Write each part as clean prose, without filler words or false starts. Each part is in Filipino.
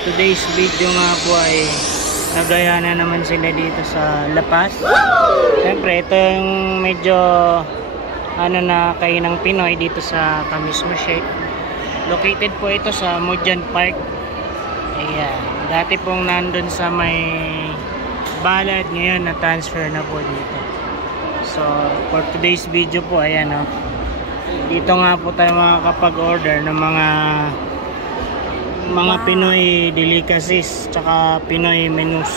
today's video nga po ay nagaya na naman sila dito sa La Paz. Siyempre, ito yung medyo na kainang Pinoy dito sa Camismo Shake. Located po ito sa Mujan Park. Ayan. Dati pong nandun sa may Balad, ngayon na transfer na po dito. So, for today's video po, ayan o. Dito nga po tayo makakapag-order ng mga Pinoy delicacies tsaka Pinoy menus.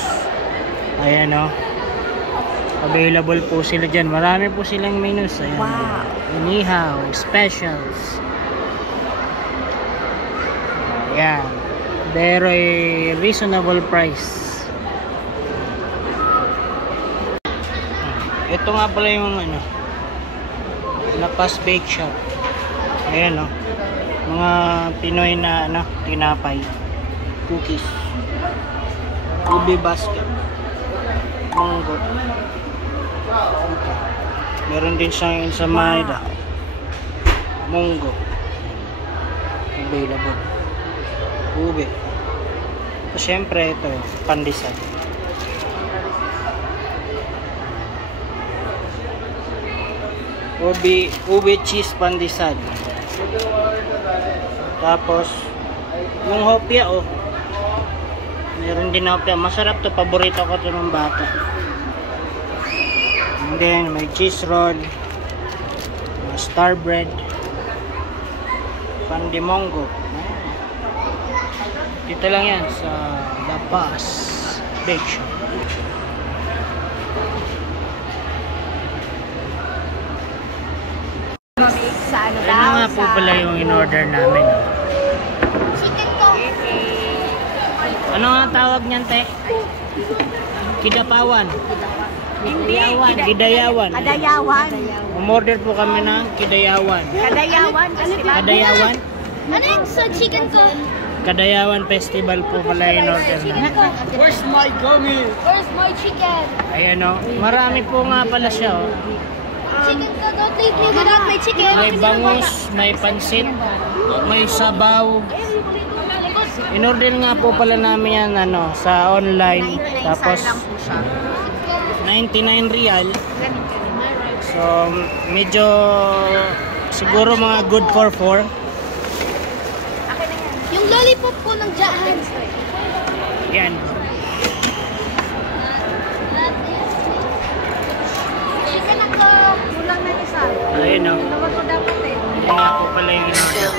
Ayan o. Available po sila dyan. Marami po silang menus. Ayan. Wow. Inihaw, specials. Ayan. Very reasonable price. Ito nga pala yung La Paz Bake Shop. Ayan o. Mga Pinoy na tinapay, cookies, ubi basket, munggo. Meron din siyang ensaymada, munggo available, ube. So, syempre ito pandesal. Ube cheese pandesal. Tapos yung hopia meron din hopia, masarap to, paborito ko to ng bata. And then may cheese roll, star bread, pandimongo. Dito lang yan sa La Paz Bake Shop. Ano nga po pala yung in-order namin. Chicken ko. Ano nga tawag niyan, te? Kidapawan. Hindi. Kidayawan. Kadayawan. Umorder po kami ng kidayawan. Kadayawan. Kadayawan? Ano yung sa chicken ko? Kadayawan Festival po pala yung in-order namin. Where's my gummy? Where's my chicken? Ayan o. Marami po nga pala siya o. Chicken ko, don't leave me without my chicken. May bangus, may pansit, may sabaw. In-order nga po pala namin yan sa online. Tapos 99 real. So medyo siguro mga good for 4. Yung lollipop ko ng Jahan. Yan. Chicken ako. Kulang na isa. Ayun o. Dalawa ko dapat eh. Yan nga po pala yung in-order.